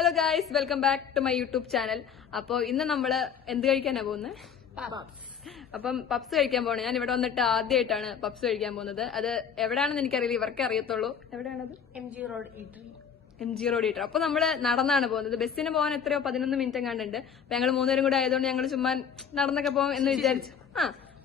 Hello guys, welcome back to my YouTube channel. അപ്പോൾ ഇന്ന് നമ്മള് എന്ത് കഴിക്കാനാ പോകുന്നത്? അപ്പം പപ്സ് കഴിക്കാൻ പോകണം. ഞാൻ ഇവിടെ വന്നിട്ട് ആദ്യമായിട്ടാണ് പപ്സ് കഴിക്കാൻ പോകുന്നത്. അത് എവിടെയാണെന്ന് എനിക്കറിയില്ല, ഇവർക്കേ അറിയത്തുള്ളൂ. എവിടെയാണത്? M G road eater. അപ്പൊ നമ്മള് നടന്നാണ് പോകുന്നത്. ബസ്സിന് പോകാൻ എത്രയോ 11 മിനിറ്റ് എങ്ങാണ്ടുണ്ട്. അപ്പൊ ഞങ്ങൾ 3 പേരും കൂടെ ആയതുകൊണ്ട് ഞങ്ങൾ ചുമ്മാ നടന്നൊക്കെ പോകും എന്ന് വിചാരിച്ചു.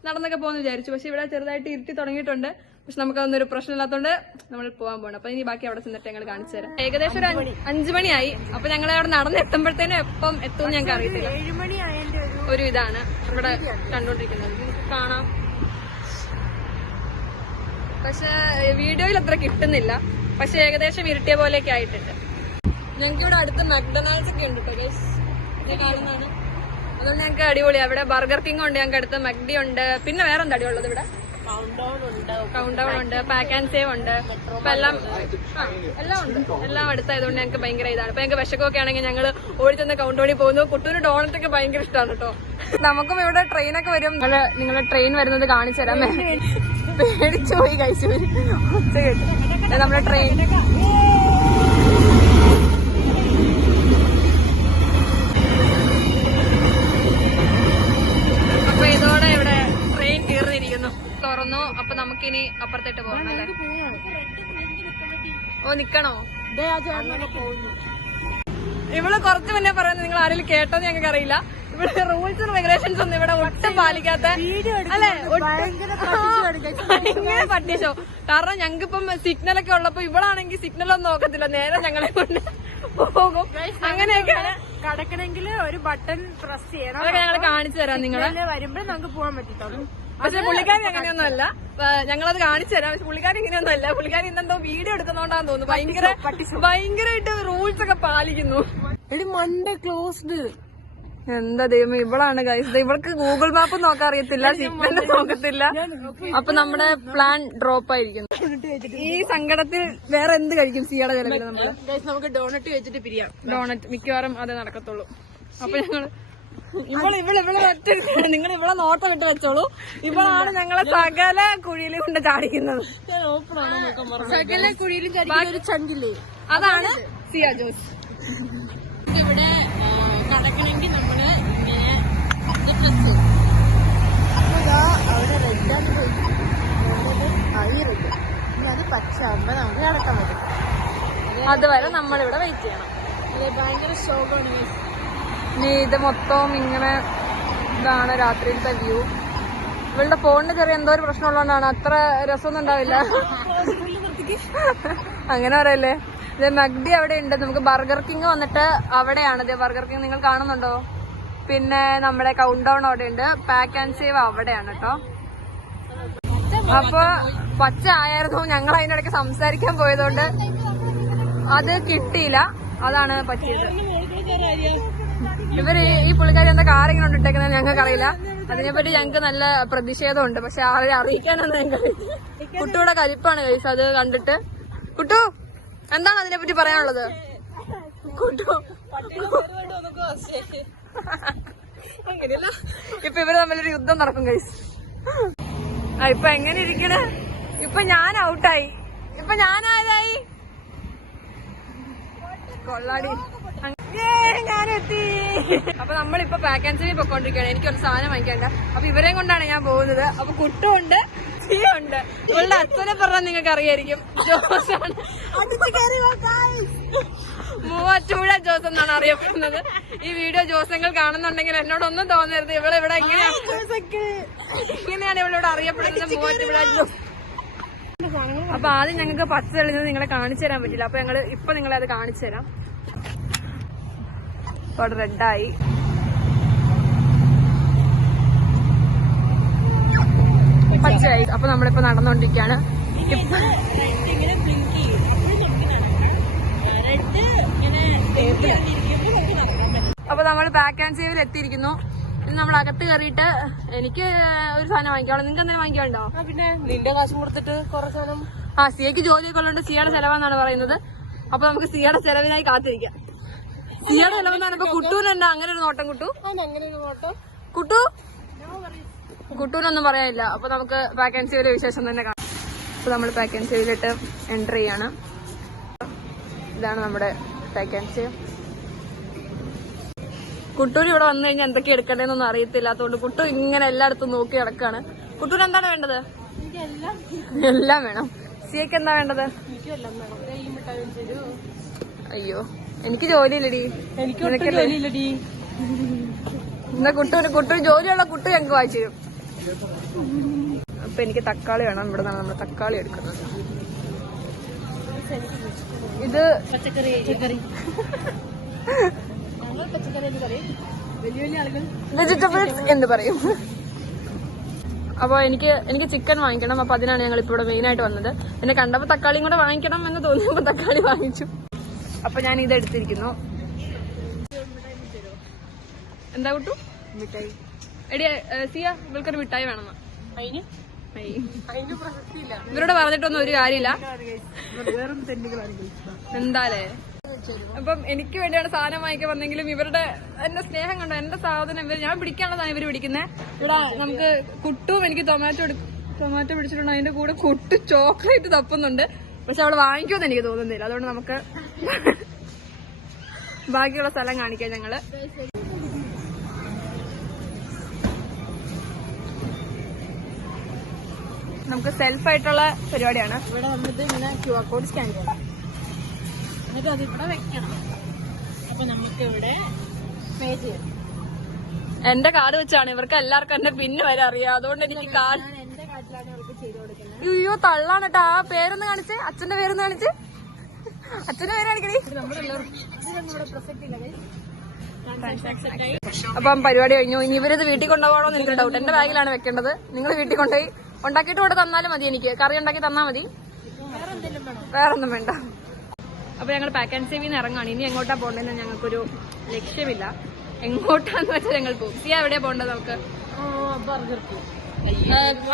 നടന്നൊക്കെ പോകുമെന്ന് വിചാരിച്ചു. പക്ഷെ ഇവിടെ ചെറുതായിട്ട് ഇരുത്തി തുടങ്ങിയിട്ടുണ്ട്. പക്ഷെ നമുക്കതൊന്നൊരു പ്രശ്നമില്ലാത്തതുകൊണ്ട് നമ്മൾ പോകാൻ പോകണം. അപ്പൊ ഇനി ബാക്കി അവിടെ ചെന്നിട്ട് ഞങ്ങൾ കാണിച്ചു തരാം. ഏകദേശം ഒരു 5 മണിയായി. അപ്പൊ ഞങ്ങൾ അവിടെ നടന്നെത്തുമ്പോഴത്തേനും എപ്പം എത്തും ഞങ്ങൾക്ക് അറിയത്തില്ല. 7 മണി ഒരു ഇതാണ് ഇവിടെ കണ്ടോണ്ടിരിക്കുന്നത്, കാണാം. പക്ഷെ വീഡിയോയിൽ അത്ര കിട്ടുന്നില്ല. പക്ഷെ ഏകദേശം ഇരുട്ടിയ പോലെയൊക്കെ ആയിട്ടുണ്ട്. ഞങ്ങൾക്ക് ഇവിടെ അടുത്ത് മക്ഡൊണാൾഡ്സ് ഒക്കെ ഉണ്ട് കേട്ടോ ഗൈസ്, കാണുന്നതാണ്. അതുകൊണ്ട് ഞങ്ങൾക്ക് അടിപൊളിയാണ്. ഇവിടെ ബർഗർ കിങ് ഉണ്ട്, ഞങ്ങൾക്ക് അടുത്ത് മക്ഡി ഉണ്ട്. പിന്നെ വേറെ എന്താ അടിയുള്ളത് ഇവിടെ? കൗണ്ട് ഡൗൺ ഉണ്ട്, പാക്ക് ആൻഡ് സേവ് ഉണ്ട്. ഇപ്പൊ എല്ലാം ഉണ്ട്. എല്ലാം അടുത്തായതുകൊണ്ട് ഞങ്ങൾക്ക് ഭയങ്കര ഇതാണ്. ഇപ്പൊ ഞങ്ങൾക്ക് വിശക്കൊക്കെ ആണെങ്കിൽ ഞങ്ങൾ ഓടി ചെന്ന് കൗണ്ട് ഡൗണിൽ പോകുന്നു. കുട്ടൂര് ഡോണറ്റ് ഒക്കെ ഭയങ്കര ഇഷ്ടമാണ് കേട്ടോ. നമുക്കും ഇവിടെ ട്രെയിനൊക്കെ വരും. നിങ്ങളെ ട്രെയിൻ വരുന്നത് കാണിച്ചു തരാം. പേടിച്ചു പോയി കഴിച്ചു ഒച്ച കേട്ടു. നമ്മുടെ ട്രെയിൻ അപ്പൊ ഇതോടെ ഇവിടെ ട്രെയിൻ കയറിയിരിക്കുന്നു, തുറന്നു. അപ്പൊ നമുക്കിനി അപ്പുറത്തേട്ട് പോകണം അല്ലേ? ഓ, നിക്കണോ? ഇവള് കുറച്ച് മുന്നേ പറയുന്നത് നിങ്ങൾ ആരെങ്കിലും കേട്ടോന്ന് ഞങ്ങൾക്ക് അറിയില്ല. ഇവിടെ റൂൾസ് ആൻഡ് റെഗുലേഷൻസ് ഒന്നും ഇവിടെ ഒട്ടും പാലിക്കാത്ത അല്ലെ, ഭയങ്കര പട്ടിഷോ. കാരണം ഞങ്ങൾക്കിപ്പം സിഗ്നലൊക്കെ ഉള്ളപ്പോ ഇവളാണെങ്കിൽ സിഗ്നലൊന്നും നോക്കത്തില്ല, നേരെ ഞങ്ങളെ കൊണ്ട് പോകും. അങ്ങനെയൊക്കെ കടക്കണമെങ്കിൽ ഒരു ബട്ടൺ പ്രസ് ചെയ്യണം. അതൊക്കെ ഞങ്ങൾ കാണിച്ചു തരാം. നിങ്ങളെ വരുമ്പോ നമുക്ക് പോകാൻ പറ്റത്തുള്ളൂ. പക്ഷെ പുള്ളിക്കാരി അങ്ങനെയൊന്നും അല്ല, ഞങ്ങളത് കാണിച്ചു തരാം. പക്ഷെ പുള്ളിക്കാരി ഇങ്ങനെയൊന്നും അല്ല. പുള്ളിക്കാരി ഇന്നെന്തോ വീഡിയോ എടുക്കുന്നോണ്ടാന്ന് തോന്നുന്നു. ഭയങ്കരമായിട്ട് റൂൾസ് ഒക്കെ പാലിക്കുന്നു. മണ്ട ക്ലോസ്ഡ്. എന്താ ദൈവം, ഇവളാണ് ഗൈസ്. ഇവൾക്ക് ഗൂഗിൾ മാപ്പ് നോക്കാൻ അറിയത്തില്ല, സിഗ്നൽ നോക്കത്തില്ല. അപ്പൊ നമ്മുടെ പ്ലാൻ ഡ്രോപ്പ് ആയിരിക്കുന്നു. ഈ സങ്കടത്തിൽ വേറെ എന്ത് കഴിക്കും? സിയുടെ ചിലവില് നമ്മള് നമുക്ക് ഡോണറ്റ് വെച്ചിട്ട് പിരിയാം. ഡോണറ്റ് മിക്കവാറും അതേ നടക്കത്തുള്ളൂ. അപ്പൊ ഞങ്ങള് ഇവിടെ ഒറ്റ നിങ്ങൾ ഇവിടെ നോട്ടം ഇട്ട് വെച്ചോളൂ. ഇവളാണ് ഞങ്ങളെ സകല കുഴിയിലും കൊണ്ട് ചാടിക്കുന്നത്. സകല കുഴിയിലും ഒരു ചങ്കില്ലേ, അതാണ് സിയ ജോസ്. ഇവിടെ കടക്കണമെങ്കിൽ നമ്മള് ഇങ്ങനെ പ്രസ് അപ്പൊ അവിടെ റെഡാണ് റെഡ്, ഇനി അത് പച്ച ആകുമ്പോ നമുക്ക് കടക്കാൻ പറ്റും. അതുവരെ നമ്മളിവിടെ വെയിറ്റ് ചെയ്യണം. ഭയങ്കര ശോകമാണ്. ഇനി ഇത് മൊത്തം ഇങ്ങനെ ഇതാണ് രാത്രിയിലത്തെ വ്യൂ. ഇവളുടെ ഫോണിന് ചെറിയ എന്തോ ഒരു പ്രശ്നം ഉള്ളതുകൊണ്ടാണ് അത്ര രസമൊന്നും ഉണ്ടാവില്ല. അങ്ങനെ പറയല്ലേ. ഇത് മക്ഡി അവിടെ ഉണ്ട്. നമുക്ക് ബർഗർ കിങ് വന്നിട്ട് അവിടെയാണ്. ഇത് ബർഗർ കിങ് നിങ്ങൾ കാണുന്നുണ്ടോ? പിന്നെ നമ്മുടെ കൗണ്ട് ഡൗൺ അവിടെ ഉണ്ട്. പാക്ക് ആൻഡ് സേവ് അവിടെയാണ് കേട്ടോ. അപ്പൊ പച്ച ആയിരുന്നു. ഞങ്ങൾ അതിന്റെ ഇടയ്ക്ക് സംസാരിക്കാൻ പോയതുകൊണ്ട് അത് കിട്ടിയില്ല. അതാണ് പറ്റിയത്. ഇവര് ഈ പുള്ളിക്കാരി എന്താ കാർ ഇങ്ങനെ ഇട്ടേക്കുന്നത് ഞങ്ങൾക്ക് അറിയില്ല. അതിനെപ്പറ്റി ഞങ്ങൾക്ക് നല്ല പ്രതിഷേധമുണ്ട്. പക്ഷെ ആരെ അറിയിക്കാനൊന്നും ഞങ്ങൾക്ക്. കുട്ടിയുടെ കരിപ്പാണ് കഴിച്ചത്. അത് കണ്ടിട്ട് കുട്ടു എന്താണ് അതിനെപ്പറ്റി പറയാനുള്ളത്? കുട്ടു അങ്ങനെയല്ല, ഇപ്പൊ ഇവര് തമ്മിലൊരു യുദ്ധം നടക്കും ഗൈസ്. ഇപ്പൊ എങ്ങനെ ഇരിക്കണേ? ഇപ്പൊ ഞാൻ ഔട്ടായി. ഇപ്പൊ ഞാനായതായി കൊള്ളാടി. ഞാനെത്തി. അപ്പൊ നമ്മളിപ്പോ പാക്ക് ആൻഡ് സേവ് പൊക്കോണ്ടിരിക്കുകയാണ്. എനിക്കൊരു സാധനം വാങ്ങിക്കണ്ട. അപ്പൊ ഇവരെയും കൊണ്ടാണ് ഞാൻ പോകുന്നത്. അപ്പൊ കുട്ടുമുണ്ട്, ഉണ്ട്. ഇവളുടെ അച്ഛനെ പറഞ്ഞാൽ നിങ്ങൾക്ക് അറിയായിരിക്കും. ജോസാണ്. മൂവാറ്റുപുഴ ജോസ് എന്നാണ് അറിയപ്പെടുന്നത്. ഈ വീഡിയോ ജോസങ്ങൾ കാണുന്നുണ്ടെങ്കിൽ എന്നോടൊന്നും തോന്നരുത്. ഇവളിവിടെ ഇങ്ങനെയാണ് ഇവളിവിടെ അറിയപ്പെടുന്നത്, മൂവാറ്റുപുഴ ജോസ്. അപ്പൊ ആദ്യം ഞങ്ങൾക്ക് പച്ച തെളിഞ്ഞത് നിങ്ങളെ കാണിച്ചു തരാൻ പറ്റില്ല. അപ്പൊ ഞങ്ങള് ഇപ്പൊ നിങ്ങളെ അത് കാണിച്ചു തരാം. അവിടെ റെഡായി. പച്ചയായി. അപ്പൊ നമ്മളിപ്പോ നടന്നുകൊണ്ടിരിക്കുകയാണ്. അപ്പൊ നമ്മൾ പാക്ക് ആൻഡ് സേവിൽ എത്തിയിരിക്കുന്നു. ഇനി നമ്മൾ അകത്ത് കയറിയിട്ട് എനിക്ക് ഒരു സാധനം വാങ്ങിക്കാം. നിങ്ങൾക്ക് എന്തെങ്കിലും വാങ്ങിക്കാണ്ടോ? പിന്നെ നിന്റെ കാശ് കൊടുത്തിട്ട് കുറെ സാധനം. സിയക്ക് ജോലിയൊക്കെ ഉള്ളതുകൊണ്ട് സിയുടെ ചെലവാന്നാണ് പറയുന്നത്. അപ്പൊ നമുക്ക് സിയുടെ ചെലവിനായി കാത്തിരിക്കാം. സിയുടെ ചെലവെന്നാണ് ഇപ്പൊ കുട്ടൂനുണ്ടോ അങ്ങനെ ഒരു നോട്ടം? കുട്ടു കുട്ടൂനൊന്നും പറയാനില്ല. അപ്പൊ നമുക്ക് പാക്ക് ആൻഡ് സേവിലെ വിശേഷം തന്നെ കാണാം. അപ്പൊ നമ്മൾ പാക്ക് ആൻഡ് സേവിലിട്ട് എൻ്റർ ചെയ്യാണ്. ഇതാണ് നമ്മുടെ പാക്ക് ആൻഡ് സേവ്. കുട്ടൂര് ഇവിടെ വന്നു കഴിഞ്ഞാൽ എന്തൊക്കെ എടുക്കണ്ടേന്നൊന്നും അറിയത്തില്ലാത്തതുകൊണ്ട് കുട്ടു ഇങ്ങനെ എല്ലായിടത്തും നോക്കി കിടക്കാണ്. കുട്ടൂര് എന്താണ് വേണ്ടത്? എല്ലാം വേണം. സിയക്ക് എന്താ വേണ്ടത്? അയ്യോ എനിക്ക് ജോലിയില്ലടി. ജോലിയില്ലടി. എന്നാ കുട്ടു ജോലിയുള്ള കുട്ടു ഞങ്ങൾക്ക് വായിച്ചു തരും. അപ്പൊ എനിക്ക് തക്കാളി വേണം. ഇവിടെ നിന്നാണ് നമ്മൾ തക്കാളി എടുക്കുന്നത്. ഇത് പച്ചക്കറി വെജിറ്റബിൾസ് എന്ന് പറയും. അപ്പൊ എനിക്ക് ചിക്കൻ വാങ്ങിക്കണം. അപ്പൊ അതിനാണ് ഞങ്ങൾ ഇപ്പൊ ഇവിടെ മെയിൻ ആയിട്ട് വന്നത്. എന്നെ കണ്ടപ്പോ തക്കാളിയും കൂടെ വാങ്ങിക്കണം എന്ന് തോന്നിയപ്പോ തക്കാളി വാങ്ങിച്ചു. അപ്പൊ ഞാൻ ഇത് എടുത്തിരിക്കുന്നു. എന്താ കുട്ടു? മിഠായി. എടി സിയ ഇവൾക്കൊരു മിഠായി വേണം. അതിന് പ്രസക്തിയില്ല. ഇവരോട് പറഞ്ഞിട്ടൊന്നും ഒരു കാര്യമില്ല. എന്താലേ അപ്പം എനിക്ക് വേണ്ടിയാണ് സാധനം വാങ്ങിക്കാൻ വന്നെങ്കിലും ഇവരുടെ എന്റെ സ്നേഹം കണ്ടോ. എന്റെ സാധനം ഞാൻ പിടിക്കാനുള്ള സാധനം ഇവര് പിടിക്കുന്നത്. ഇവിടെ നമുക്ക് കുട്ടും എനിക്ക് ടൊമാറ്റോ പിടിച്ചിട്ടുണ്ട്. അതിന്റെ കൂടെ കുട്ടു ചോക്ലേറ്റ് തപ്പുന്നുണ്ട്. പക്ഷെ അവള് വാങ്ങിക്കുമെന്ന് എനിക്ക് തോന്നുന്നില്ല. അതുകൊണ്ട് നമുക്ക് ബാക്കിയുള്ള സ്ഥലം കാണിക്കാം. ഞങ്ങള് നമുക്ക് സെൽഫായിട്ടുള്ള പരിപാടിയാണ്. ഇവിടെ വന്നിട്ട് ഇങ്ങനെ QR കോഡ് സ്കാൻ ചെയ്യണം. എന്നിട്ട് അതിവിടെ വെക്കണം. അപ്പൊ നമുക്ക് ഇവിടെ പേ ചെയ്യാം. എന്റെ കാർഡ് വെച്ചാണ് ഇവർക്ക് എല്ലാവർക്കും എന്റെ പിന്നെ വരെ അറിയാം. അതുകൊണ്ട് എനിക്ക് കാർഡ് എന്റെ കാർഡിലാണ് അവർക്ക് ചെയ്ത് കൊടുക്കുന്നത്. അയ്യോ തള്ളാണ് കേട്ടോ. ആ പേരൊന്ന് കാണിച്ച്. അച്ഛന്റെ പേരൊന്ന് കാണിച്ച്. അച്ഛന്റെ പേര് കാണിക്കണേ. അപ്പം പരിപാടി കഴിഞ്ഞു. ഇനി ഇവരിത് വീട്ടിൽ കൊണ്ടുപോകണോ എന്ന് എനിക്ക് ഡൗട്ട്. എന്റെ ബാഗിലാണ് വെക്കേണ്ടത്. നിങ്ങൾ വീട്ടിൽ കൊണ്ടുപോയി ഉണ്ടാക്കിയിട്ട് കൂടെ തന്നാലും മതി. എനിക്ക് കറി ഉണ്ടാക്കി തന്നാ മതി. വേറൊന്നും വേണ്ട. അപ്പൊ ഞങ്ങൾ പാക്ക് ആൻഡ് സേവിന്ന് ഇറങ്ങാണ്. ഇനി എങ്ങോട്ടാ പോകേണ്ടതെന്ന് ഞങ്ങൾക്കൊരു ലക്ഷ്യമില്ല. എങ്ങോട്ടാന്ന് വെച്ചാൽ ഞങ്ങൾ പോകും. സിയ എവിടെയാ പോകേണ്ടത്? നമുക്ക്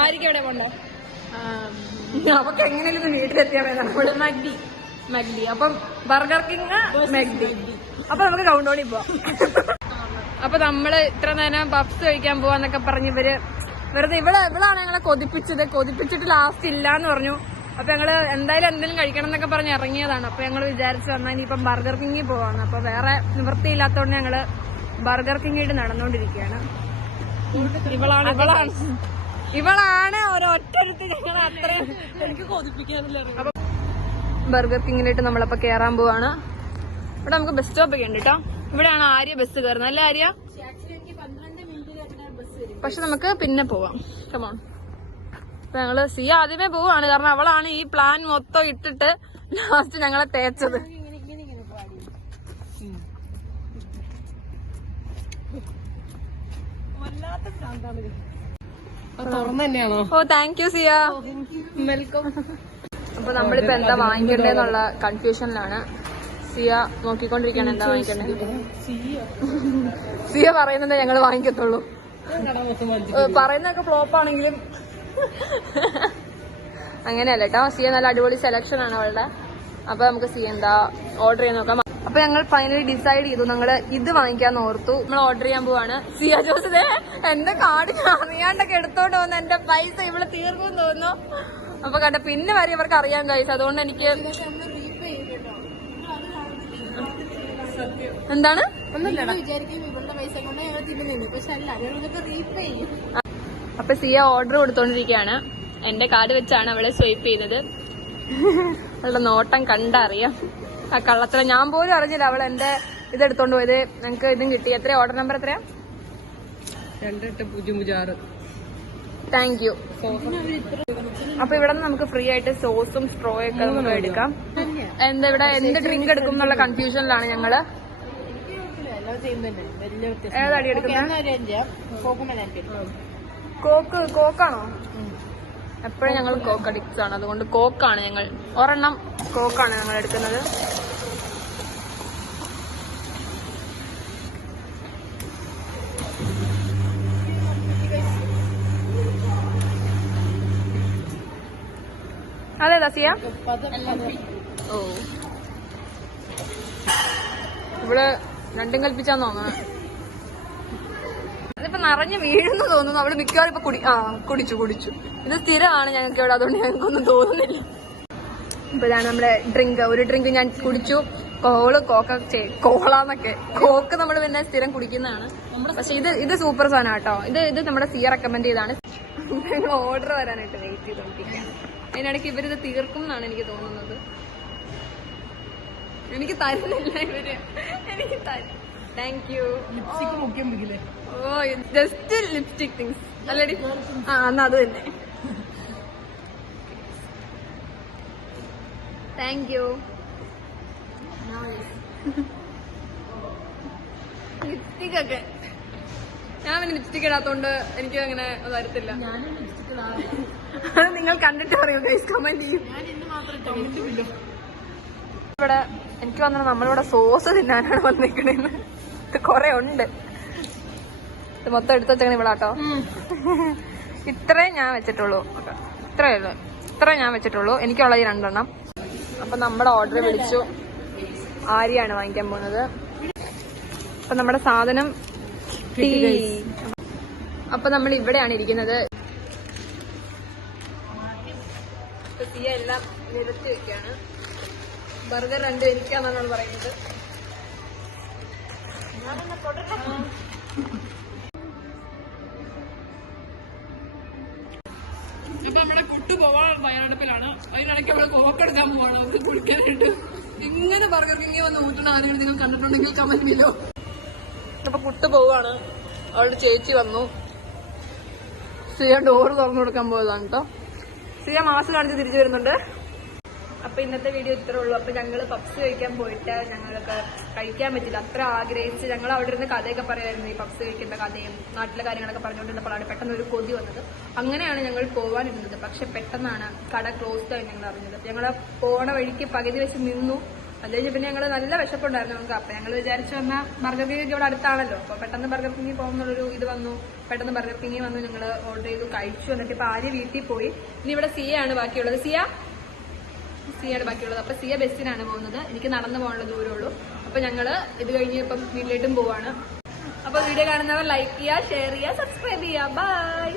ആയിരിക്കും എവിടെയാ പോകണ്ടത്? നമുക്ക് എങ്ങനെയും വീട്ടിലെത്തിയാൽ നമ്മള് മഗ്ഡി. അപ്പം ബർഗർ കിങ് മഗ്ഡി. അപ്പൊ നമുക്ക് കൗണ്ടോണി പോവാം. അപ്പൊ നമ്മള് ഇത്ര നേരം പഫ്സ് കഴിക്കാൻ പോവാന്നൊക്കെ പറഞ്ഞ് ഇവര് വെറുതെ ഇവളാണ് ഞങ്ങളെ കൊതിപ്പിച്ചിട്ട് ലാസ്റ്റ് ഇല്ലാന്ന് പറഞ്ഞു. അപ്പൊ ഞങ്ങള് എന്തായാലും എന്തെങ്കിലും കഴിക്കണം എന്നൊക്കെ പറഞ്ഞ് ഇറങ്ങിയതാണ്. അപ്പൊ ഞങ്ങള് വിചാരിച്ചു വന്നാൽ ഇനിയിപ്പം ബർഗർ കിങ്ങിൽ പോവാന്ന്. അപ്പൊ വേറെ നിവൃത്തിയില്ലാത്തോണ്ട് ഞങ്ങള് ബർഗർ കിങ്ങിട്ട് നടന്നുകൊണ്ടിരിക്കുകയാണ്. ഇവളാണ് ഒരൊറ്റരുത്തി ഞങ്ങൾ അത്രയും എനിക്ക് കൊതിപ്പിക്കാനില്ല. അപ്പൊ ബർഗർ കിങ്ങിലിട്ട് നമ്മളപ്പോ കേറാൻ പോവാണ്. ഇവിടെ നമുക്ക് ബസ് സ്റ്റോപ്പ് ഒക്കെ ഉണ്ട് കേട്ടോ. ഇവിടെയാണ് ആര്യ ബസ് കയറുന്നത്. അല്ലേ ആര്യ? പക്ഷെ നമുക്ക് പിന്നെ പോവാം. കമോൺ. അപ്പൊ ഞങ്ങള് സിയ ആദ്യമേ പോവാണ്. കാരണം അവളാണ് ഈ പ്ലാൻ മൊത്തം ഇട്ടിട്ട് ലാസ്റ്റ് ഞങ്ങളെ തേച്ചത്. ഓ താങ്ക് യു സിയ. വെൽക്കം. അപ്പൊ നമ്മളിപ്പോ എന്താ വാങ്ങിക്കണ്ടേന്നുള്ള കൺഫ്യൂഷനിലാണ്. സിയ നോക്കിക്കൊണ്ടിരിക്കുകയാണ് എന്താ വാങ്ങിക്കണ്ടേ. സിയ പറയുന്നത് ഞങ്ങൾ വാങ്ങിക്കത്തുള്ളൂ. പറയുന്നതൊക്കെ ഫ്ലോപ്പ് ആണെങ്കിലും അങ്ങനെയല്ല കേട്ടോ. സിയ നല്ല അടിപൊളി സെലക്ഷൻ ആണ് അവളുടെ. അപ്പൊ നമുക്ക് സിയ എന്താ ഓർഡർ ചെയ്യാൻ നോക്കാം. അപ്പൊ ഞങ്ങൾ ഫൈനലി ഡിസൈഡ് ചെയ്തു. ഞങ്ങള് ഇത് വാങ്ങിക്കാന്ന് ഓർത്തു. നമ്മൾ ഓർഡർ ചെയ്യാൻ പോവാണ്. സിയ ജോസ് എന്റെ കാർഡ് അറിയാണ്ടൊക്കെ എടുത്തോണ്ട് പോകുന്ന എന്റെ പൈസ ഇവിടെ തീർക്കും തോന്നുന്നു. അപ്പൊ കണ്ട പിന്നെ വരെ ഇവർക്ക് അറിയാൻ കഴിച്ചു. അതുകൊണ്ട് എനിക്ക് എന്താണ് അപ്പൊ സിയ ഓർഡർ കൊടുത്തോണ്ടിരിക്കുകയാണ്. എന്റെ കാർഡ് വെച്ചാണ് അവളെ സ്വൈപ്പ് ചെയ്തത്. അവളുടെ നോട്ടം കണ്ടറിയാം. ആ കള്ളത്തില ഞാൻ പോലും അറിഞ്ഞില്ല അവൾ എന്റെ ഇതെടുത്തോണ്ട് പോയത്. ഞങ്ങക്ക് ഇതും കിട്ടി. എത്രയാ ഓർഡർ നമ്പർ? എത്രയാ? 2806. Thank you. അപ്പൊ ഇവിടെ നിന്ന് നമുക്ക് ഫ്രീ ആയിട്ട് സോസും സ്ട്രോ ഒക്കെ നമുക്ക് എടുക്കാം. എന്താ ഇവിടെ എന്ത് ഡ്രിങ്ക് എടുക്കും എന്നുള്ള കൺഫ്യൂഷനിലാണ് ഞങ്ങള്. ഏതാടി എടുക്കുന്നത്? കോക്കാണോ? എപ്പോഴും ഞങ്ങൾ കോക്ക് അഡിക്ട്സ് ആണ്. അതുകൊണ്ട് കോക്കാണ് ഞങ്ങൾ ഒരെണ്ണം കോക്കാണ് ഞങ്ങൾ എടുക്കുന്നത്. അതേതാ സിയ? ഓ ഇവിടെ രണ്ടും കൽപ്പിച്ചാന്ന് തോന്നുന്നു. അതിപ്പോ നിറഞ്ഞു വീഴുന്നു തോന്നുന്നു. അവള് മിക്കവാറും ഇപ്പൊ കുടിച്ചു. ഇത് സ്ഥിരമാണ് ഞങ്ങൾക്ക് ഇവിടെ. അതുകൊണ്ട് ഞങ്ങൾക്കൊന്നും തോന്നുന്നില്ല. ഇപ്പൊ ഇതാണ് നമ്മുടെ ഡ്രിങ്ക്. ഒരു ഡ്രിങ്ക് ഞാൻ കുടിച്ചു. കോളാന്നൊക്കെ കോക്ക് നമ്മൾ പിന്നെ സ്ഥിരം കുടിക്കുന്നതാണ്. പക്ഷെ ഇത് സൂപ്പർ സാധനം കേട്ടോ. ഇത് നമ്മുടെ സിയ റെക്കമെൻഡ് ചെയ്താണ്. ഞങ്ങൾ ഓർഡർ വരാനായിട്ട് വെയിറ്റ് ചെയ്തോണ്ടിരിക്കുകയാണ്. അതിനിടയ്ക്ക് ഇവരിത് തീർക്കും എന്നാണ് എനിക്ക് തോന്നുന്നത്. എനിക്ക് തരുന്നില്ല ഇവര്, എനിക്ക് തരും. Thank you. Oh just lipstick things അല്ലടി. എന്നാ അത് തന്നെ. Thank you. ലിപ്സ്റ്റിക് ഒക്കെ ഞാൻ പിന്നെ ലിപ്സ്റ്റിക് ഇടാത്തോണ്ട് എനിക്ക് അങ്ങനെ തരത്തില്ല. അത് നിങ്ങൾ കണ്ടിട്ട് പറയൂ ഗൈസ്, കമന്റ് ചെയ്യും. ഇവിടെ എനിക്ക് വന്നത് നമ്മളിവിടെ സോസ് തിന്നാനാണ് വന്നിരിക്കണേന്ന്. ഇത് കൊറേ ഉണ്ട്. ഇത് മൊത്തം എടുത്ത് വെച്ചേക്കണ ഇവിടെ കേട്ടോ. ഇത്രയും ഞാൻ വെച്ചിട്ടുള്ളൂ. ഇത്രയും ഞാൻ വെച്ചിട്ടുള്ളൂ. എനിക്കുള്ള ഈ 2 എണ്ണം. അപ്പൊ നമ്മുടെ ഓർഡർ വിളിച്ചു. ആര്യാണ് വാങ്ങിക്കാൻ പോകുന്നത്. അപ്പൊ നമ്മുടെ സാധനം ടീ. അപ്പൊ നമ്മൾ ഇവിടെയാണ് ഇരിക്കുന്നത്. സിയ എല്ലാം നിരത്തി വെക്കാണ്. ബർഗർ 2 എനിക്കാന്നാണ് പറയുന്നത്. അപ്പൊ നമ്മളെ കുട്ടു പോവാൻ തയ്യാറെടുപ്പിലാണ്. അതിനിടയ്ക്ക് നമ്മള് കോക്കെടുക്കാൻ പോവാണ് അവർക്ക് കുടിക്കാനായിട്ട്. ഇങ്ങനെ ബർഗർ കിങ്ങി വന്ന് ഊട്ടണ ആരെങ്കിലും നിങ്ങൾ കണ്ടിട്ടുണ്ടെങ്കിൽ കമന്റ് ചെയ്യോ. അപ്പൊ കുട്ടു പോവാണ്. അവളുടെ ചേച്ചി വന്നു. സിയ ഡോറ് തുറന്നു കൊടുക്കാൻ പോയതാണ് കേട്ടോ. സിയ മാസ്ക് കാണിച്ച് തിരിച്ചു വരുന്നുണ്ട്. അപ്പൊ ഇന്നത്തെ വീഡിയോ ഇത്രേ ഉള്ളൂ. അപ്പൊ ഞങ്ങള് പപ്സ് കഴിക്കാൻ പോയിട്ട് ഞങ്ങൾക്ക് കഴിക്കാൻ പറ്റില്ല. അത്ര ആഗ്രഹിച്ച് ഞങ്ങൾ അവിടെ ഇരുന്ന് കഥയൊക്കെ പറയായിരുന്നു. ഈ പപ്സ് കഴിക്കേണ്ട കഥയും നാട്ടിലെ കാര്യങ്ങളൊക്കെ പറഞ്ഞുകൊണ്ടിരുന്നപ്പോഴാണ് പെട്ടെന്ന് ഒരു കൊതി വന്നത്. അങ്ങനെയാണ് ഞങ്ങൾ പോവാനിരുന്നത്. പക്ഷെ പെട്ടെന്നാണ് കട ക്ലോസ് ആയി ഞങ്ങൾ അറിഞ്ഞത്. ഞങ്ങൾ പോണ വഴിക്ക് പകുതി വെച്ച് നിന്നു. അത് കഴിഞ്ഞ് പിന്നെ ഞങ്ങൾ നല്ല വിശപ്പുണ്ടായിരുന്നു നമുക്ക്. അപ്പൊ ഞങ്ങൾ വിചാരിച്ചു വന്നാൽ ബർഗർ കിങ് ഇവിടെ അടുത്താണല്ലോ. അപ്പൊ പെട്ടെന്ന് ബർഗർ കിങ്ങി പോകുന്നുള്ളൊരു ഇത് വന്നു. പെട്ടെന്ന് ബർഗർ കിങ്ങി വന്നു. ഞങ്ങൾ ഓർഡർ ചെയ്തു, കഴിച്ചു. എന്നിട്ട് ഇപ്പൊ ആര്യ വീട്ടിൽ പോയി. ഇനി ഇവിടെ സിയാണ് ബാക്കിയുള്ളത്. സിയാണ് ബാക്കിയുള്ളത്. അപ്പൊ സിയ ബസ്സിനാണ് പോകുന്നത്. എനിക്ക് നടന്നു പോകാനുള്ള ദൂരമുള്ളൂ. അപ്പൊ ഞങ്ങള് ഇത് കഴിഞ്ഞ് ഇപ്പം വീട്ടിലേട്ടും പോവാണ്. അപ്പൊ വീഡിയോ കാണുന്നവർ ലൈക്ക് ചെയ്യുക, ഷെയർ ചെയ്യുക, സബ്സ്ക്രൈബ് ചെയ്യുക. ബൈ.